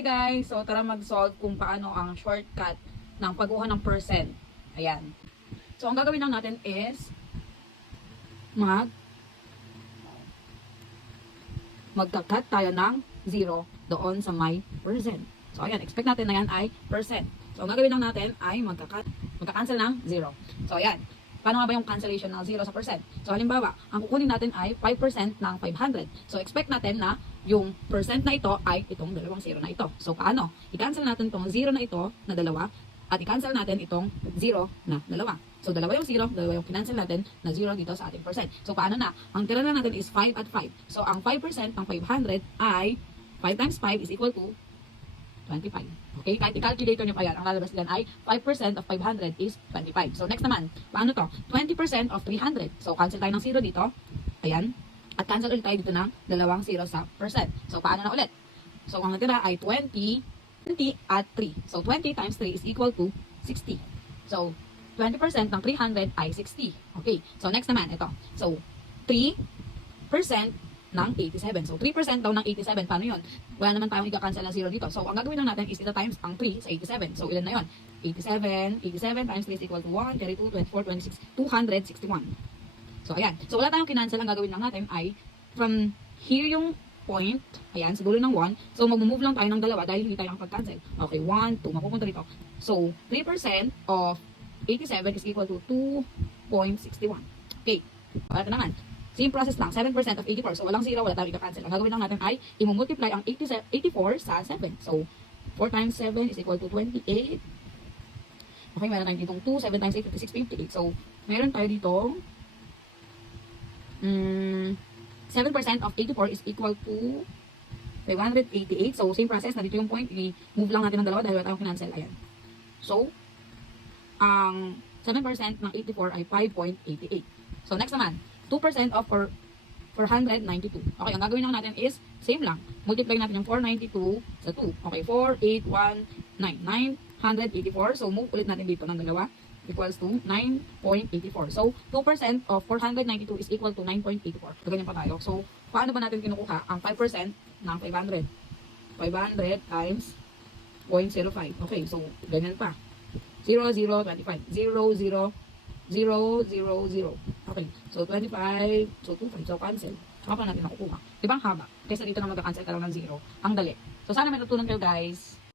Hi guys! So tara mag-solve kung paano ang shortcut ng pagkuha ng percent. Ayan. So ang gagawin lang natin is magka-cut tayo ng 0 doon sa may percent. So ayan, expect natin na yan ay percent. So ang gagawin lang natin ay magka-cancel ng 0. So ayan. Paano nga ba yung cancellation ng 0 sa percent? So halimbawa, ang kukunin natin ay 5% ng 500. So expect natin na yung percent na ito ay itong dalawang 0 na ito. So paano? I-cancel natin itong 0 na ito na dalawa at i-cancel natin itong 0 na dalawa. So dalawa yung 0, dalawa yung cancel natin na 0 dito sa ating percent. So paano na? Ang tira na natin is 5 at 5. So ang 5% ng 500 ay 5 times 5 is equal to 25. Okay? Kahit i-calculator nyo pa yan, ang lalabas din ay 5% of 500 is 25. So next naman, paano to? 20% of 300. So cancel tayo ng 0 dito. Ayan. At cancel ulit tayo dito ng dalawang 0 sa percent. So paano na ulit? So ang natira ay 20 at 3. So 20 times 3 is equal to 60. So 20% ng 300 ay 60. Okay. So next naman, ito. So 3% ng 87. So, 3% daw ng 87. Paano yun? Wala naman tayong i-cancel ng 0 dito. So, ang gagawin lang natin is ito times ang 3 sa 87. So, ilan na yun? 87 times 3 is equal to 1, 32, 24, 26, 261. So, ayan. So, wala tayong kinancel. Ang gagawin lang natin ay from here yung point. Ayan, sa dulo ng 1. So, mag-move lang tayo ng dalawa dahil hindi tayo ang pag-cancel. Okay, 1, 2. Mapupunta dito. So, 3% of 87 is equal to 2.61. Okay. Ito naman. Same process lang, 7% of 84. So, walang 0, wala tayong i-cancel. Ang gagawin lang natin ay i-multiply ang 84 sa 7. So, 4 times 7 is equal to 28. Okay, meron tayo ditong 2. 7 times 8, 56, 58. So, meron tayo ditong 7% of 84 is equal to 588. So, same process. Nandito yung point. I-move lang natin ng dalawa dahil wala tayong cancel. Ayan. So, ang 7% ng 84 ay 5.88. So, next naman. 2% of 492. Okay, ang gagawin lang natin is, same lang. Multiply natin yung 492 sa 2. Okay, 4,819. 984. So, move ulit natin dito ng dalawa. Equals to 9.84. So, 2% of 492 is equal to 9.84. So, ganyan pa tayo. So, paano ba natin kinukuha ang 5% ng 500? 500 times 0.05. Okay, so, ganyan pa. 0, 0, 25. 0, 0, 0, 0, 0. Okay. So, 25. So, 25. So, cancel. Saka pa natin nakukuha. Diba ang haba? Kaysa dito na mag-cancel ka lang ng 0. Ang dali. So, sana may natutunan kayo guys.